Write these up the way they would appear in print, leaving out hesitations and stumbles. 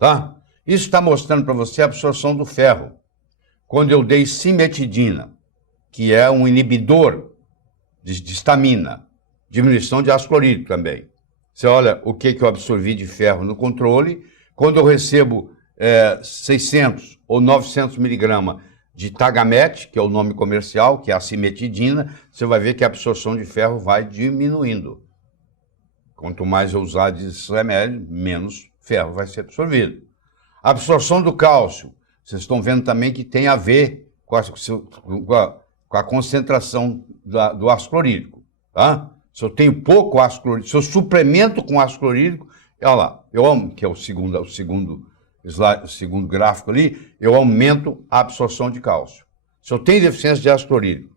tá? Isso está mostrando para você a absorção do ferro. Quando eu dei cimetidina, que é um inibidor de estamina, diminuição de ácido clorídrico também. Você olha o que eu absorvi de ferro no controle. Quando eu recebo 600 ou 900 miligramas de Tagamet, que é o nome comercial, que é a cimetidina, você vai ver que a absorção de ferro vai diminuindo. Quanto mais eu usar desses remédios, menos ferro vai ser absorvido. A absorção do cálcio, vocês estão vendo também que tem a ver com a concentração do ácido clorídrico, tá? Se eu tenho pouco ácido clorídrico, se eu suplemento com ácido clorídrico, olha lá, que é o segundo gráfico ali, eu aumento a absorção de cálcio. Se eu tenho deficiência de ácido clorídrico,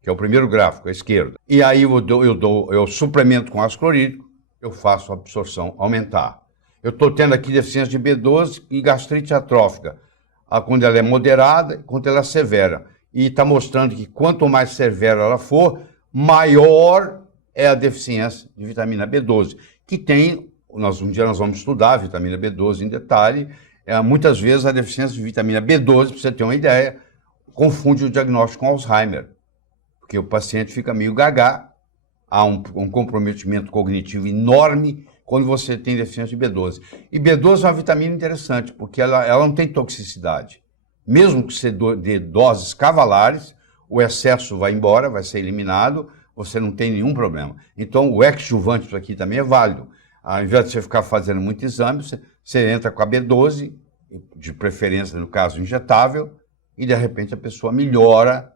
que é o primeiro gráfico, à esquerda, e aí eu suplemento com ácido clorídrico, eu faço a absorção aumentar. Eu estou tendo aqui deficiência de B12 e gastrite atrófica, quando ela é moderada, quando ela é severa. E está mostrando que quanto mais severa ela for, maior é a deficiência de vitamina B12, que tem, um dia nós vamos estudar a vitamina B12 em detalhe. Muitas vezes a deficiência de vitamina B12, para você ter uma ideia, confunde o diagnóstico com Alzheimer, porque o paciente fica meio gaga, há um comprometimento cognitivo enorme quando você tem deficiência de B12. E B12 é uma vitamina interessante, porque ela não tem toxicidade. Mesmo que você dê doses cavalares, o excesso vai embora, vai ser eliminado, você não tem nenhum problema. Então, o exjuvante aqui também é válido. Ao invés de você ficar fazendo muito exame, você entra com a B12, de preferência, no caso, injetável, e de repente a pessoa melhora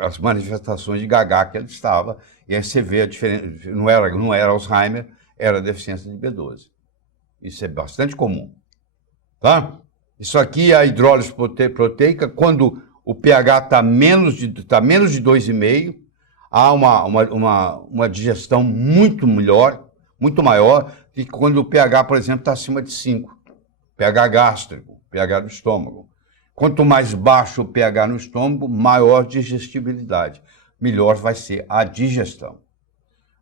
as manifestações de gaga que ela estava, e aí você vê a diferença, não era Alzheimer, era deficiência de B12. Isso é bastante comum, tá? Isso aqui é a hidrólise proteica, quando o pH está menos de 2,5, há uma digestão muito melhor, muito maior, que quando o pH, por exemplo, está acima de 5. pH gástrico, pH do estômago. Quanto mais baixo o pH no estômago, maior digestibilidade. Melhor vai ser a digestão.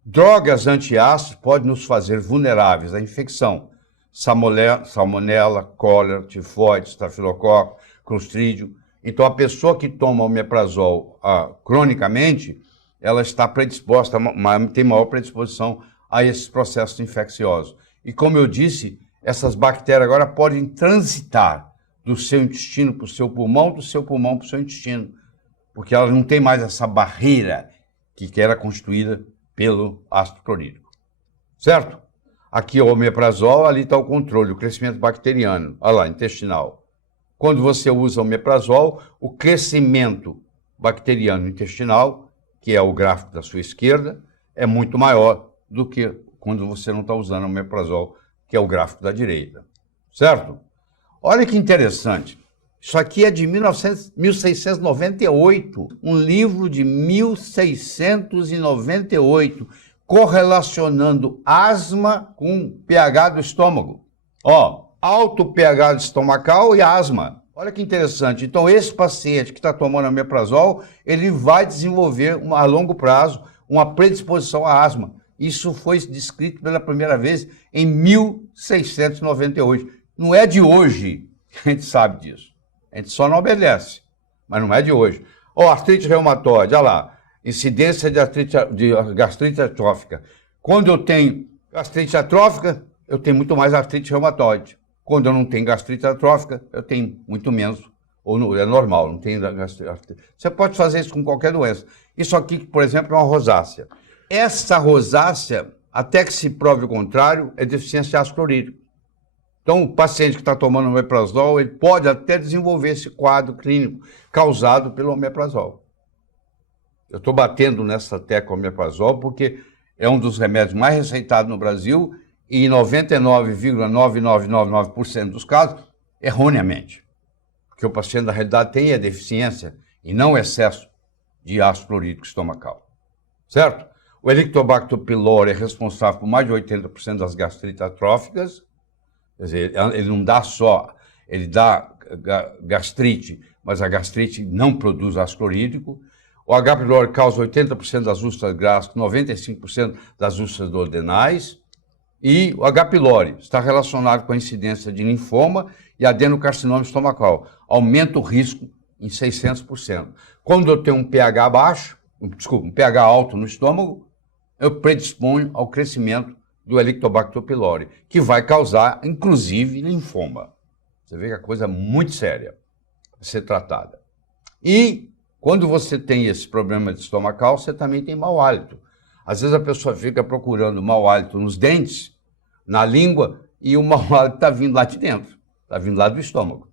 Drogas antiácidos podem nos fazer vulneráveis à infecção. Salmonela, cólera, tifoide, estafilococo, clostrídio. Então, a pessoa que toma omeprazol cronicamente, ela está predisposta, tem maior predisposição a esses processos infecciosos. E como eu disse, essas bactérias agora podem transitar do seu intestino para o seu pulmão, do seu pulmão para o seu intestino, porque ela não tem mais essa barreira que era constituída pelo ácido clorídrico. Certo? Aqui é o omeprazol, ali está o controle, o crescimento bacteriano, olha lá, intestinal. Quando você usa o omeprazol, o crescimento bacteriano intestinal, que é o gráfico da sua esquerda, é muito maior do que quando você não está usando o omeprazol, que é o gráfico da direita. Certo? Olha que interessante. Isso aqui é de 1698, um livro de 1698, correlacionando asma com pH do estômago. Ó, alto pH estomacal e asma. Olha que interessante. Então, esse paciente que está tomando omeprazol, ele vai desenvolver, a longo prazo, uma predisposição à asma. Isso foi descrito pela primeira vez em 1698. Não é de hoje que a gente sabe disso. A gente só não obedece, mas não é de hoje. Ó, artrite reumatoide, olha lá. Incidência de gastrite atrófica. Quando eu tenho gastrite atrófica, eu tenho muito mais artrite reumatoide. Quando eu não tenho gastrite atrófica, eu tenho muito menos, ou é normal, não tenho gastrite. Você pode fazer isso com qualquer doença. Isso aqui, por exemplo, é uma rosácea. Essa rosácea, até que se prove o contrário, é deficiência de ácido clorídrico. Então, o paciente que está tomando omeprazol, ele pode até desenvolver esse quadro clínico causado pelo omeprazol. Eu estou batendo nessa tecla omeprazol porque é um dos remédios mais receitados no Brasil e em 99,9999% dos casos, erroneamente. Porque o paciente, na realidade, tem a deficiência e não o excesso de ácido clorídrico estomacal. Certo? O Helicobacter pylori é responsável por mais de 80% das gastrites atróficas. Quer dizer, ele não dá só, ele dá gastrite, mas a gastrite não produz ácido clorídrico. O H. pylori causa 80% das úlceras gástricas, 95% das úlceras duodenais. E o H. pylori está relacionado com a incidência de linfoma e adenocarcinoma estomacal. Aumenta o risco em 600%. Quando eu tenho um pH baixo, um pH alto no estômago, eu predisponho ao crescimento do Helicobacter pylori, que vai causar, inclusive, linfoma. Você vê que a coisa é muito séria a ser tratada. E quando você tem esse problema de estomacal, você também tem mau hálito. Às vezes a pessoa fica procurando mau hálito nos dentes, na língua, e o mau hálito está vindo lá de dentro, está vindo lá do estômago.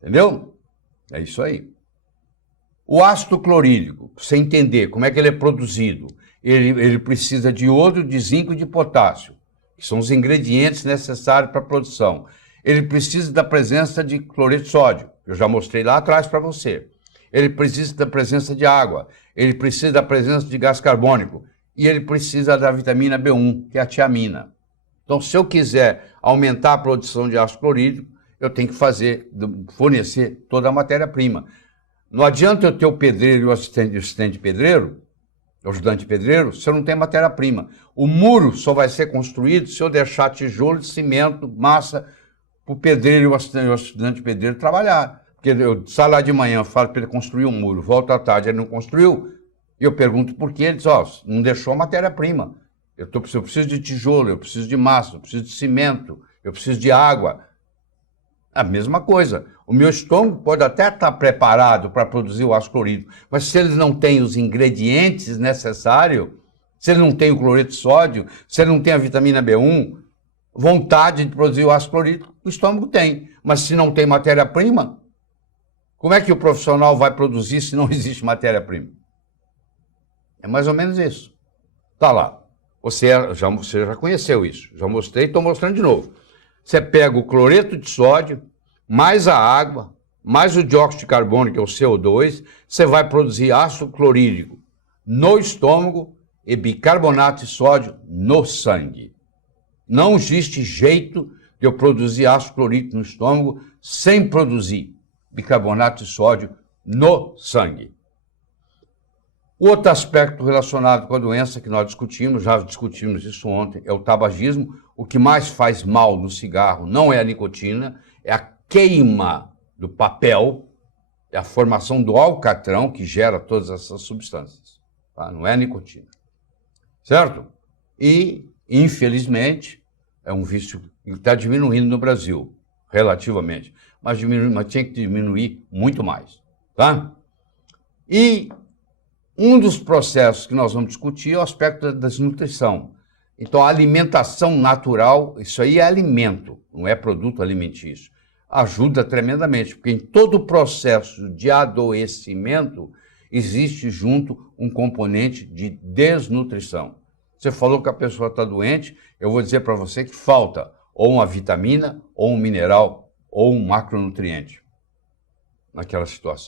Entendeu? É isso aí. O ácido clorídrico, para você entender como é que ele é produzido, ele precisa de iodo, de zinco e de potássio, que são os ingredientes necessários para a produção. Ele precisa da presença de cloreto de sódio, que eu já mostrei lá atrás para você. Ele precisa da presença de água, ele precisa da presença de gás carbônico e ele precisa da vitamina B1, que é a tiamina. Então, se eu quiser aumentar a produção de ácido clorídrico, eu tenho que fornecer toda a matéria-prima. Não adianta eu ter o pedreiro e o assistente pedreiro, o ajudante pedreiro, se eu não tenho matéria-prima. O muro só vai ser construído se eu deixar tijolo, cimento, massa para o pedreiro e o ajudante pedreiro trabalhar. Porque eu saio lá de manhã, falo para ele construir um muro, volto à tarde, ele não construiu, e eu pergunto por quê, ele diz, não deixou a matéria-prima. Eu preciso de tijolo, eu preciso de massa, eu preciso de cimento, eu preciso de água. A mesma coisa. O meu estômago pode até estar preparado para produzir o ácido clorídrico, mas se ele não tem os ingredientes necessários, se ele não tem o cloreto de sódio, se ele não tem a vitamina B1, vontade de produzir o ácido clorídrico, o estômago tem. Mas se não tem matéria-prima, como é que o profissional vai produzir se não existe matéria-prima? É mais ou menos isso. Tá lá. Você já conheceu isso. Já mostrei, estou mostrando de novo. Você pega o cloreto de sódio, mais a água, mais o dióxido de carbono, que é o CO2, você vai produzir ácido clorídrico no estômago e bicarbonato de sódio no sangue. Não existe jeito de eu produzir ácido clorídrico no estômago sem produzir bicarbonato de sódio no sangue. O outro aspecto relacionado com a doença que nós discutimos, já discutimos isso ontem, é o tabagismo. O que mais faz mal no cigarro não é a nicotina, é a queima do papel, é a formação do alcatrão que gera todas essas substâncias. Tá? Não é a nicotina. Certo? E, infelizmente, é um vício que está diminuindo no Brasil, relativamente. Mas tinha que diminuir muito mais. Tá? E um dos processos que nós vamos discutir é o aspecto da desnutrição. Então, a alimentação natural, isso aí é alimento, não é produto alimentício. Ajuda tremendamente, porque em todo o processo de adoecimento existe junto um componente de desnutrição. Você falou que a pessoa está doente, eu vou dizer para você que falta ou uma vitamina, ou um mineral, ou um macronutriente naquela situação.